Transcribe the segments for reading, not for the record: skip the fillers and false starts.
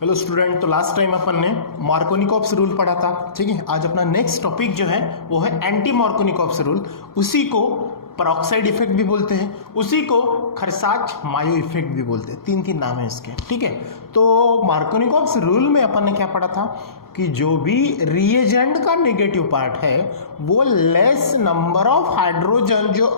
Hello student, तो last time अपन ने Markovnikov's rule पढ़ा था। ठीक है, आज अपना नेक्स्ट टॉपिक जो है वो है एंटी मार्कोनिकॉप्स रूल। उसी को पेरोक्साइड इफेक्ट भी बोलते हैं, उसी को खरसाच मायो इफेक्ट भी बोलते हैं। तीन तीन नाम है इसके। ठीक है, तो मार्कोनिकॉप्स रूल में अपन ने क्या पढ़ा था कि जो भी रिएजेंट का नेगेटिव पार्ट है वो लेस नंबर ऑफ हाइड्रोजन जो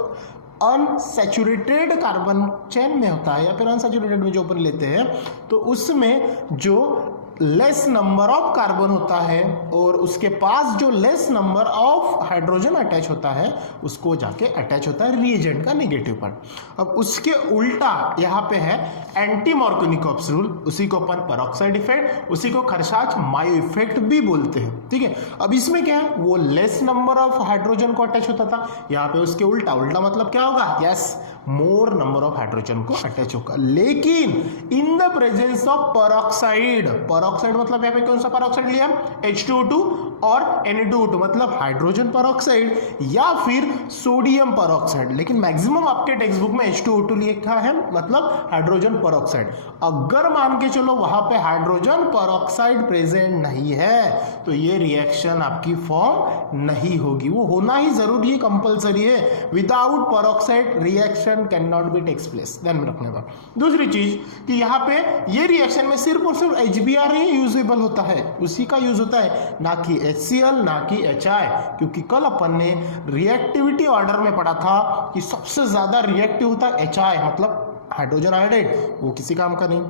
अनसैचुरेटेड कार्बन चेन में होता है या फिर अनसैचुरेटेड में जो अपन लेते हैं, तो उसमें जो लेस नंबर ऑफ कार्बन होता है और उसके पास जो less number of hydrogen attach होता है उसको जाके अटैच होता है रिएजेंट का नेगेटिव पार्ट। अब उसके उल्टा यहाँ पे है एंटी मार्कोनिकॉप्स रूल। उसी को अपन पेरोक्साइड इफेक्ट, उसी को खरसाच मायो इफेक्ट भी बोलते हैं। ठीक है, अब इसमें क्या है, वो लेस नंबर ऑफ हाइड्रोजन को अटैच होता था, यहाँ पे उसके उल्टा। उल्टा मतलब क्या होगा? Yes, more number of hydrogen को अटैच होगा। लेकिन इन the presence of peroxide, peroxide मतलब यहाँ पे कौन सा पेरोक्साइड लिया? H2O2 और Na2O2 मतलब हाइड्रोजन पेरोक्साइड या फिर सोडियम पेरोक्साइड। लेकिन मैक्सिमम आपके टेक्स्ट बुक में H2O2 लिखा है, मतलब हाइड्रोजन पेरोक्साइड। अगर मान के चलो वहां पे हाइड्रोजन पेरोक्साइड प्रेजेंट नहीं है तो ये रिएक्शन आपकी फॉर्म नहीं होगी। वो होना ही जरूरी है, कंपल्सरी है। Without peroxide reaction can not be takes place. ध्यान में रखने का। दूसरी चीज कि यहाँ पे ये रिएक्शन में सिर्फ और सिर्फ HBr ही यूजेबल होता है, उसी का यूज होता है, ना कि HCl ना कि HI। क्योंकि कल अपन ने रिएक्टिविटी ऑर्डर में पढ़ा था कि सबसे ज्यादा रिएक्टिव होता है HI मतलब हाइड्रोजन आयोडाइड, वो किसी काम का नहीं।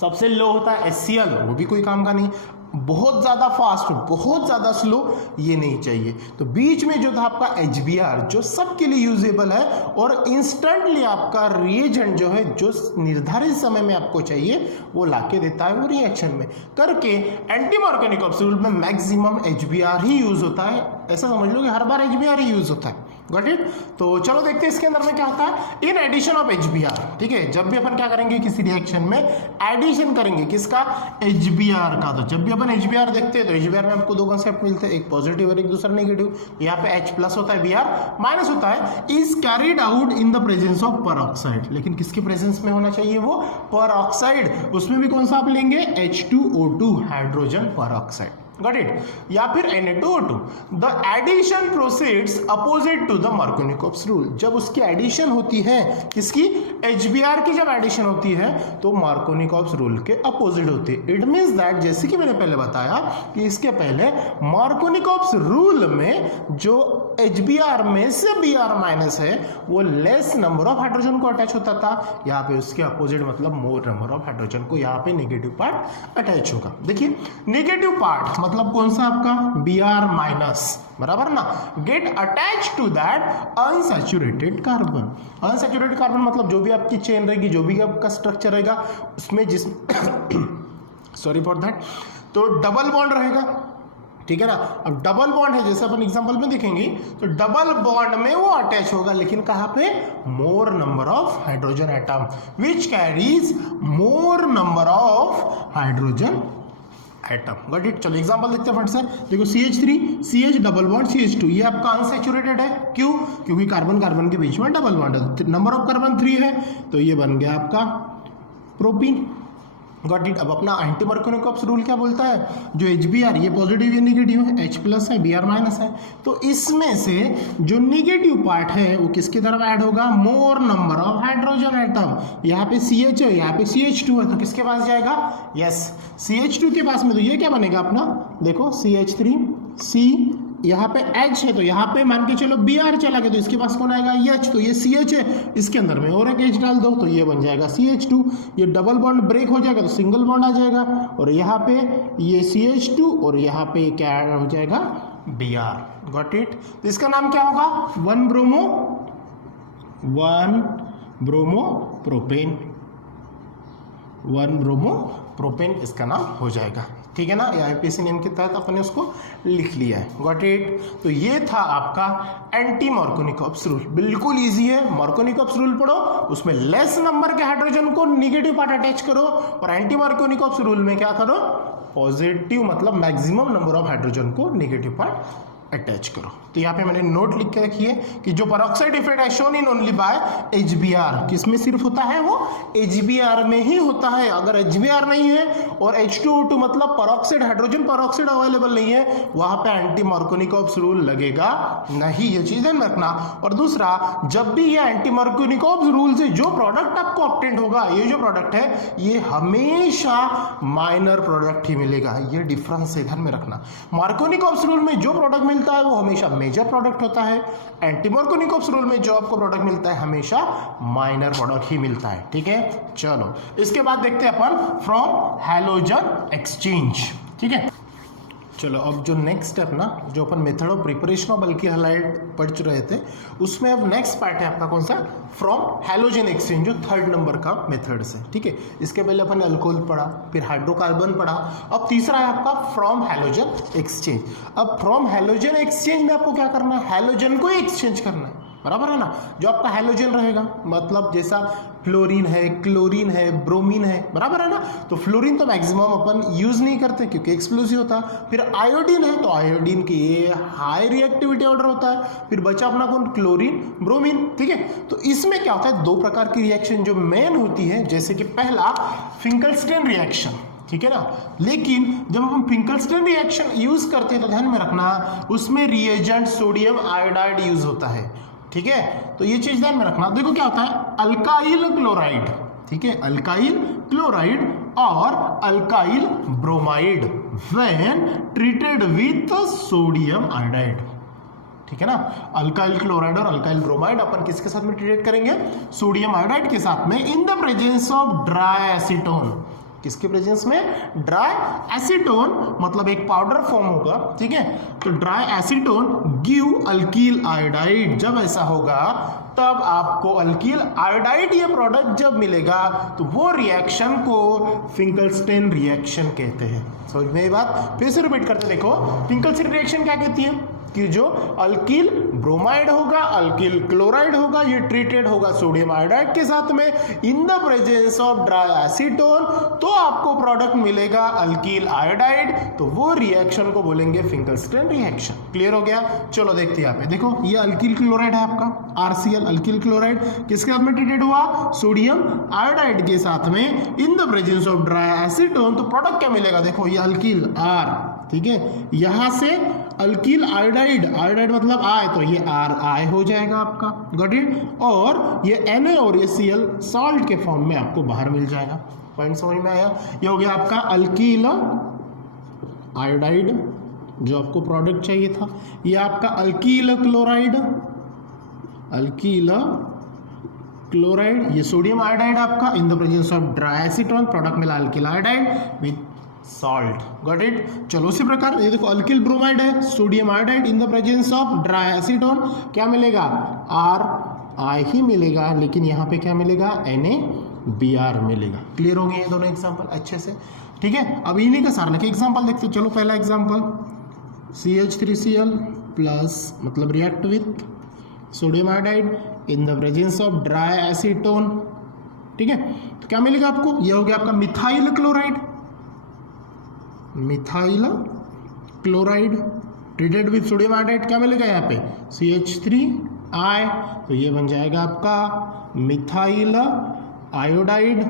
सबसे लो होता है HCl, वो भी कोई काम का नहीं। बहुत ज्यादा फास्ट, बहुत ज्यादा स्लो, ये नहीं चाहिए। तो बीच में जो था आपका HBr जो सबके लिए यूजेबल है और इंस्टेंटली आपका रिएजेंट जो है जो निर्धारित समय में आपको चाहिए वो लाके देता है वो रिएक्शन में करके। एंटी मार्कोनिकॉप्स रूल में मैक्सिमम HBr ही यूज होता है। ऐसा समझ लो कि हर बार HBr ही यूज होता है। Got it? तो चलो देखते हैं इसके अंदर में क्या होता है इन एडिशन ऑफ HBr। ठीक है, जब भी अपन क्या करेंगे किसी रिएक्शन में एडिशन करेंगे किसका? HBr का। तो जब भी अपन HBr देखते हैं तो HBr में आपको दो कंसेप्ट मिलते हैं, एक पॉजिटिव और एक दूसरा नेगेटिव। यहाँ पे H प्लस होता है, Br माइनस होता है। Is carried out in the presence of peroxide. लेकिन किसके प्रेजेंस में होना चाहिए? वो पेरोक्साइड। उसमें भी कौन सा आप लेंगे? H2O2 hydrogen peroxide. Got it? या फिर Na2O2। The addition proceeds opposite to the Markovnikov rule। जब उसकी एडिशन होती है किसकी? HBr की जब एडिशन होती है तो मार्कोनिकॉप्स रूल के अपोजिट होती है। इट मीन्स दैट जैसे कि मैंने पहले बताया कि इसके पहले मार्कोनिकॉप्स रूल में जो HBr में से Br माइनस है वो लेस नंबर ऑफ हाइड्रोजन को अटैच होता था। यहाँ पे उसके अपोजिट मतलब मोर नंबर ऑफ हाइड्रोजन को यहाँ पे नेगेटिव पार्ट अटैच होगा। देखिए नेगेटिव पार्ट मतलब कौन सा आपका? Br माइनस, बराबर ना, get attach to that unsaturated carbon. Unsaturated carbon मतलब जो भी आपकी चेन रहेगी, जो भी आपका स्ट्रक्चर रहेगा उसमें जिस सॉरी फॉर दैट, तो डबल बॉन्ड रहेगा। ठीक है ना? अब डबल बॉन्ड है, जैसे अपन एग्जांपल में देखेंगे, तो डबल बॉन्ड में वो अटैच होगा, लेकिन कहां पे? मोर number of hydrogen atom which carries more number of hydrogen atom. Got it? चलो एग्जांपल देखते हैं फट से। देखो CH3 CH double bond CH2, ये आपका अनसैचुरेटेड है। क्यों? क्योंकि कार्बन कार्बन के बीच में डबल बॉन्ड है। नंबर ऑफ कार्बन 3 है तो ये बन गया आपका प्रोपीन। Got it? अब अपना एंटी मार्कोनिकॉप्स रूल क्या बोलता है? जो HBr ये पॉजिटिव या नेगेटिव है, H प्लस है, Br माइनस है, तो इसमें से जो नेगेटिव पार्ट है वो किसकी तरफ ऐड होगा? मोर नंबर ऑफ हाइड्रोजन एटम। यहाँ पे CH है, यहाँ पे CH2 है, तो किसके पास जाएगा? यस, CH2 के पास में। तो ये क्या बनेगा अपना? देखो CH3 C, यहाँ पे H है तो यहाँ पे मान के चलो Br चला गया तो इसके पास कौन आएगा? H। तो ये CH है, इसके अंदर में और एक H डाल दो तो ये बन जाएगा CH2। ये डबल बॉन्ड ब्रेक हो जाएगा तो सिंगल बॉन्ड आ जाएगा और यहाँ पे ये CH2 और यहाँ पे क्या हो जाएगा? Br। Got it? तो इसका नाम क्या होगा? 1 ब्रोमो प्रोपेन। 1 ब्रोमो प्रोपेन इसका नाम हो जाएगा। ठीक है ना? IPC नियम के तहत अपने उसको लिख लिया है। Got it? तो ये था आपका एंटी मार्कोनिकॉप्स रूल। बिल्कुल इजी है। मार्कोनिकॉप्स रूल पढ़ो, उसमें लेस नंबर के हाइड्रोजन को नेगेटिव पार्ट अटैच करो और एंटी मार्कोनिकॉप्स रूल में क्या करो? पॉजिटिव मतलब मैक्सिमम नंबर ऑफ हाइड्रोजन को नेगेटिव पार्ट अटैच करो। तो यहाँ पे मैंने नोट लिख के रखी है कि जो पेरोक्साइड इफेक्ट है shown in only by HBr, किसमें सिर्फ होता है वो HBr में ही होता है। अगर HBr नहीं है और H2O2 मतलब पेरोक्साइड, हाइड्रोजन पेरोक्साइड अवेलेबल नहीं है, वहां पे एंटी मार्कोनिकॉप्स रूल लगेगा नहीं, ये चीज ध्यान में रखना। और दूसरा, जब भी ये एंटी मार्कोनिकॉप्स रूल से जो प्रोडक्ट आपको ऑब्टेंड होगा, ये जो प्रोडक्ट है ये हमेशा माइनर प्रोडक्ट ही मिलेगा, ये डिफरेंस है ध्यान में रखना। मार्कोनिकॉप्स रूल में जो प्रोडक्ट मिलता है वो हमेशा मेजर प्रोडक्ट होता है, एंटी मार्कोनिकॉप्स रूल में जो आपको प्रोडक्ट मिलता है हमेशा माइनर प्रोडक्ट ही मिलता है। ठीक है, चलो इसके बाद देखते हैं अपन फ्रॉम हैलोजन एक्सचेंज। ठीक है, चलो अब जो नेक्स्ट स्टेप ना, जो अपन method of preparation of alkyl halide पढ़ रहे थे, उसमें अब नेक्स्ट पार्ट है आपका कौन सा, फ्रॉम हैलोजन एक्सचेंज, जो 3rd नंबर का मेथड से। ठीक है, इसके पहले अपन अल्कोहल पढ़ा, फिर हाइड्रोकार्बन पढ़ा, अब तीसरा है आपका फ्रॉम हैलोजन एक्सचेंज। अब फ्रॉम हैलोजन एक्सचेंज में आपको क्या करना है, हैलोजन को एक्सचेंज करना है, बराबर है ना। जो आपका हैलोजन रहेगा, मतलब जैसा फ्लोरीन है, क्लोरीन है, ब्रोमीन है, बराबर है ना। तो फ्लोरीन तो मैक्सिमम अपन यूज नहीं करते क्योंकि एक्सप्लोसिव होता है। फिर आयोडीन है, तो आयोडीन की ये हाई रिएक्टिविटी ऑर्डर होता है। फिर बचा अपना कौन, क्लोरीन, ब्रोमीन। ठीक है, तो इसमें क्या होता है, 2 प्रकार की रिएक्शन जो मेन होती है, जैसे कि पहला फिंकलस्टीन रिएक्शन, ठीक है ना। लेकिन जब हम फिंकलस्टीन रिएक्शन यूज करते हैं तो ध्यान में रखना, उसमें रिएजेंट सोडियम आयोडाइड यूज होता है। ठीक है, तो ये चीज ध्यान में रखना। देखो क्या होता है, अल्काइल क्लोराइड, ठीक है, अल्काइल क्लोराइड और alkyl bromide when treated with sodium iodide. ठीक है ना, अल्काइल क्लोराइड और अल्काइल ब्रोमाइड अपन किसके साथ में ट्रीट करेंगे, सोडियम आयोडाइड के साथ में, इन the presence of dry acetone. किसके प्रेजेंस में, ड्राई एसीटोन, मतलब एक पाउडर फॉर्म होगा। ठीक है, तो dry acetone give alkyl iodide. जब ऐसा होगा तब आपको अल्कील आयोडाइड ये प्रोडक्ट जब मिलेगा तो वो रिएक्शन को फिंकलस्टीन रिएक्शन कहते हैं। समझ में ये बात, फिर से रिपीट करते देखो, फिंकलस्टीन रिएक्शन क्या कहती है कि जो अल्कील ब्रोमाइड होगा, अल्कील क्लोराइड होगा, ये ट्रीटेड होगा सोडियम आयोडाइड के साथ में इन the presence of dry acetone, तो आपको प्रोडक्ट मिलेगा अल्कील आयोडाइड, तो वो रिएक्शन को बोलेंगे फिंकलस्टीन रिएक्शन। क्लियर हो गया। चलो देखते हैं यहाँ पे, देखो ये अल्कील क्लोराइड है आपका, RCl अल्कील क्लोराइड, किसके साथ में ट्रीटेड हुआ, सोडियम आयोडाइड के साथ में इन the presence of dry acetone, तो प्रोडक्ट क्या मिलेगा, देखो ये अल्कील R, ठीक है, यहां से अल्कील आयोडाइड, आयोडाइड मतलब आय, तो ये RI हो जाएगा आपका, गॉट इट, और ये Na और ये Cl सॉल्ट के फॉर्म में आपको बाहर मिल जाएगा। पॉइंट समझ में आया, ये हो गया आपका अल्कील आयोडाइड जो आपको प्रोडक्ट चाहिए था। ये आपका अल्कील क्लोराइड, अल्कील क्लोराइड, ये सोडियम आयोडाइड आपका in the presence of dry acetone, product मिला alkyl iodide with salt, got it. चलो उसी प्रकार ये देखो अल्किल ब्रोमाइड है, sodium iodide in the presence of dry acetone, क्या मिलेगा, RI ही मिलेगा, लेकिन यहाँ पे क्या मिलेगा, NaBr मिलेगा। क्लियर हो गए ये दोनों एग्जांपल अच्छे से। ठीक है, अब इन्हीं का सारा लेके एग्जांपल देखते हैं। चलो पहला एग्जांपल, CH3Cl प्लस, मतलब react with sodium iodide in the presence of dry acetone. ठीक है, तो क्या मिलेगा आपको, यह हो गया आपका methyl chloride, methyl chloride treated with sodium iodide, क्या मिलेगा यहाँ पे, CH3I, तो ये बन जाएगा आपका मिथाइल आयोडाइड।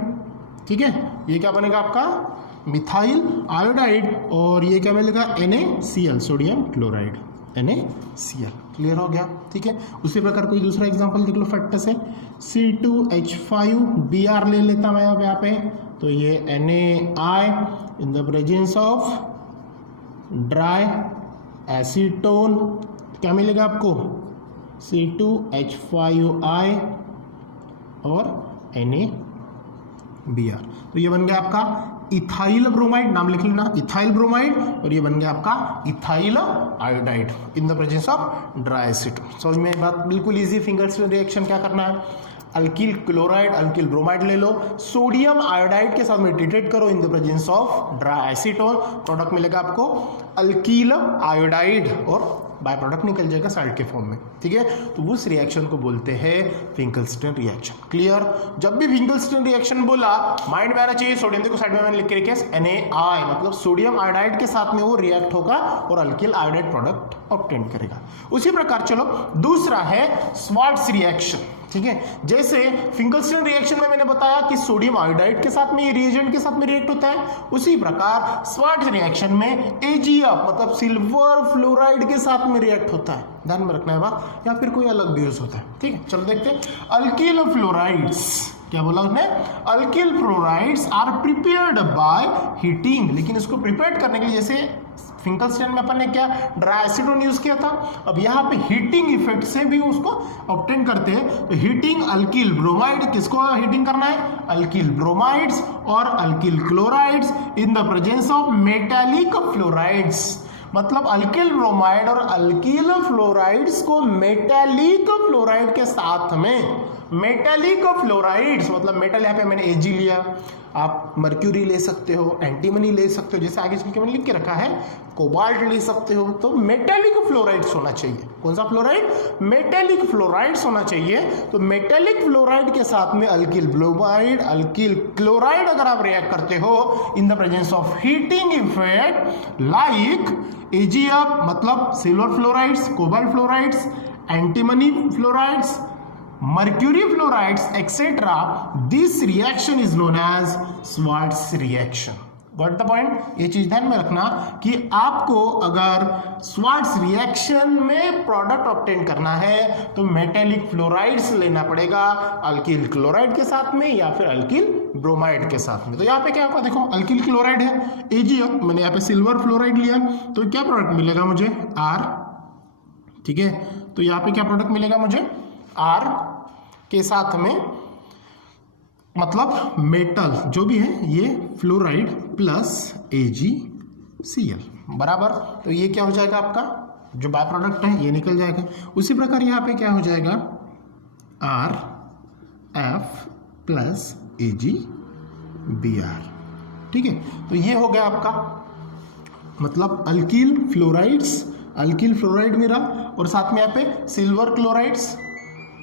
ठीक है, ये क्या बनेगा आपका मिथाइल आयोडाइड, और ये क्या मिलेगा, NaCl sodium chloride, NaCl। Clear हो गया। ठीक है, उसी प्रकार कोई दूसरा एग्जांपल देख लो फट से, C2H5Br ले लेता मैं यहाँ पे, तो ये NaI in the presence of dry acetone, क्या मिलेगा आपको, C2H5I और NaBr, तो ये बन गया आपका इथाइल ब्रोमाइड, नाम लिख लेना, इथाइल ब्रोमाइड, और ये बन गया आपका ethyl iodide in the presence of dry acetone. समझ में बात, बिल्कुल इजी। फिंगरस्टीन रिएक्शन क्या करना है, अल्किल क्लोराइड, अल्किल ब्रोमाइड ले लो, सोडियम आयोडाइड के साथ में ट्रीटेड करो इन the presence of dry acetone, product मिलेगा आपको अल्किल आयोडाइड और बाय प्रोडक्ट निकल जाएगा साल्ट के फॉर्म में, ठीक है। तो उस रिएक्शन को बोलते हैं फिंकलस्टीन रिएक्शन। क्लियर? जब भी फिंकलस्टीन रिएक्शन बोला माइंड में आना चाहिए सोडियम, देखो साइड में मैंने लिख के रखा है NaI, मतलब सोडियम आयोडाइड के साथ में वो रिएक्ट होगा और अल्किल आयोडाइड प्रोडक्ट ऑब्टेन करेगा। उसी प्रकार चलो दूसरा है श्वार्ट्ज रिएक्शन, ठीक है। जैसे फिंकलस्टीन रिएक्शन में मैंने बताया कि सोडियम आयोडाइड के साथ में ये रिएजेंट के साथ में रिएक्ट होता है, उसी प्रकार श्वार्ट्ज रिएक्शन में AgF मतलब सिल्वर फ्लोराइड के साथ में रिएक्ट होता है, ध्यान में रखना है बात, या फिर कोई अलग भी यूज होता है, ठीक है। चलो देखते हैं। अल्किल फ्लोराइड्स, क्या बोला उसने? Alkyl fluorides are prepared by heating, लेकिन इसको प्रिपेयर करने के लिए जैसे फिंकलस्टीन में अपन ने क्या ड्राई एसीटोन यूज किया था, अब यहाँ पे हीटिंग इफेक्ट से भी उसको ऑब्टेन करते हैं। तो हीटिंग अल्किल ब्रोमाइड, किसको हीटिंग करना है? अल्किल ब्रोमाइड्स और alkyl chlorides in the presence of metallic fluorides, मतलब अल्किल ब्रोमाइड और अल्किल फ्लोराइड्स को मेटालिक फ्लोराइड के साथ में, मेटालिक फ्लोराइड्स मतलब मेटल, यहाँ पे मैंने Ag लिया, आप मर्क्यूरी ले सकते हो, एंटीमनी ले सकते हो, जैसे आगे चल के मैंने लिख के रखा है, कोबाल्ट ले सकते हो। तो मेटालिक फ्लोराइड्स होना चाहिए। कौन सा फ्लोराइड? मेटालिक फ्लोराइड्स होना चाहिए। तो मेटालिक फ्लोराइड के साथ में अल्किल ब्रोमाइड, अल्किल क्लोराइड अगर आप रिएक्ट करते हो इन the presence of heating effect like AgF मतलब silver fluorides, cobalt fluorides, antimony fluorides, mercury fluorides etc, this reaction is known as Schwartz reaction. Got the point? ये चीज ध्यान में रखना कि आपको अगर श्वार्ट्ज रिएक्शन में प्रोडक्ट ऑब्टेन करना है तो मेटालिक फ्लोराइड्स लेना पड़ेगा अल्किल क्लोराइड के साथ में या फिर अल्किल ब्रोमाइड के साथ में। तो यहाँ पे क्या होगा, देखो अल्किल क्लोराइड है AgF, मैंने यहाँ पे सिल्वर फ्लोराइड लिया, तो क्या प्रोडक्ट मिलेगा मुझे? R, ठीक है। तो यहाँ पे क्या प्रोडक्ट मिलेगा मुझे? R के साथ में मतलब मेटल जो भी है ये फ्लोराइड प्लस AgCl बराबर। तो ये क्या हो जाएगा, आपका जो बाय प्रोडक्ट है ये निकल जाएगा। उसी प्रकार यहाँ पे क्या हो जाएगा? RF प्लस AgBr, ठीक है। तो ये हो गया आपका मतलब अल्किल फ्लोराइड्स, अल्किल फ्लोराइड मेरा, और साथ में यहाँ पे सिल्वर क्लोराइड्स,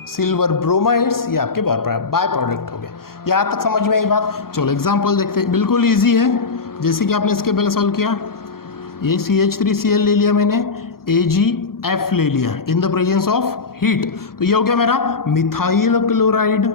सिल्वर ब्रोमाइड्स, ये आपके बाय प्रोडक्ट हो गए। यहाँ तक समझ में आई बात? चलो एग्जांपल देखते हैं, बिल्कुल इजी है। जैसे कि आपने इसके पहले सॉल्व किया, ये CH3Cl ले लिया मैंने, AgF ले लिया इन द प्रेजेंस ऑफ हीट, तो ये हो गया मेरा मिथाइल क्लोराइड,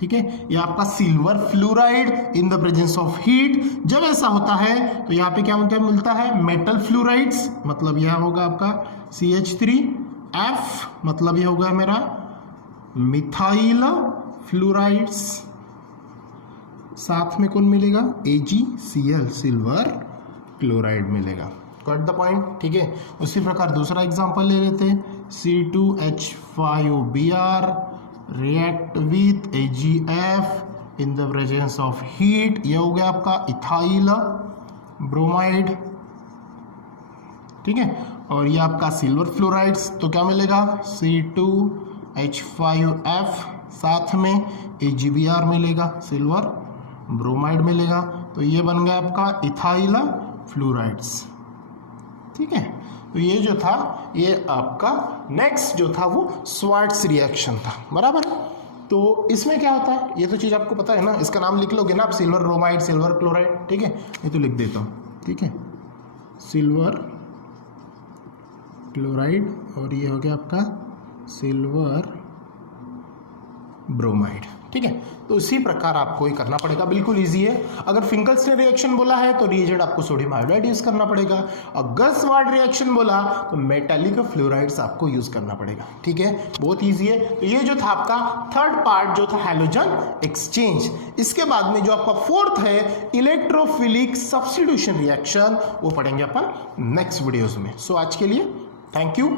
ठीक है। ये आपका silver fluoride in the presence of heat. जब ऐसा होता है तो यहाँ पे क्या मिलता है? मेटल फ्लोराइड्स, मतलब यह होगा आपका CH3F, मतलब ये होगा मेरा मिथाइल फ्लोराइड्स, साथ में कौन मिलेगा? AgCl, सिल्वर क्लोराइड मिलेगा। गॉट द पॉइंट, ठीक है। उसी प्रकार दूसरा एग्जांपल ले लेते हैं, C2H5Br react with AgF in the presence of heat, ये हो गया आपका इथाइल ब्रोमाइड, ठीक है। और ये आपका सिल्वर फ्लोराइड्स, तो क्या मिलेगा? C2H5F, साथ में AgBr मिलेगा, सिल्वर ब्रोमाइड मिलेगा, तो ये बन गया आपका इथाइल फ्लोराइड्स, ठीक है। तो ये जो था ये आपका नेक्स्ट जो था वो श्वार्ट्ज रिएक्शन था, बराबर। तो इसमें क्या होता है ये तो चीज़ आपको पता है ना, इसका नाम लिख लोगे ना आप, सिल्वर ब्रोमाइड, सिल्वर क्लोराइड, ठीक है। ये तो लिख देता हूँ, ठीक है, सिल्वर क्लोराइड, और ये हो गया आपका सिल्वर ब्रोमाइड, ठीक है। तो उसी प्रकार आपको ये करना पड़ेगा, बिल्कुल इजी है। अगर फिंकलस्टीन रिएक्शन बोला है तो रिएजेंट आपको सोडियम आयोडाइड यूज करना पड़ेगा। अगर श्वार्ट्ज रिएक्शन बोला तो मेटालिक फ्लोराइड्स आपको यूज करना पड़ेगा, ठीक है। बहुत इजी है। तो ये जो था आपका थर्ड पार्ट जो था हैलोजन एक्सचेंज। इसके बाद में जो आपका फोर्थ है इलेक्ट्रोफिलिक सब्स्टिट्यूशन रिएक्शन, वो पढ़ेंगे अपन नेक्स्ट वीडियोज में। सो आज के लिए थैंक यू,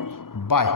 बाय।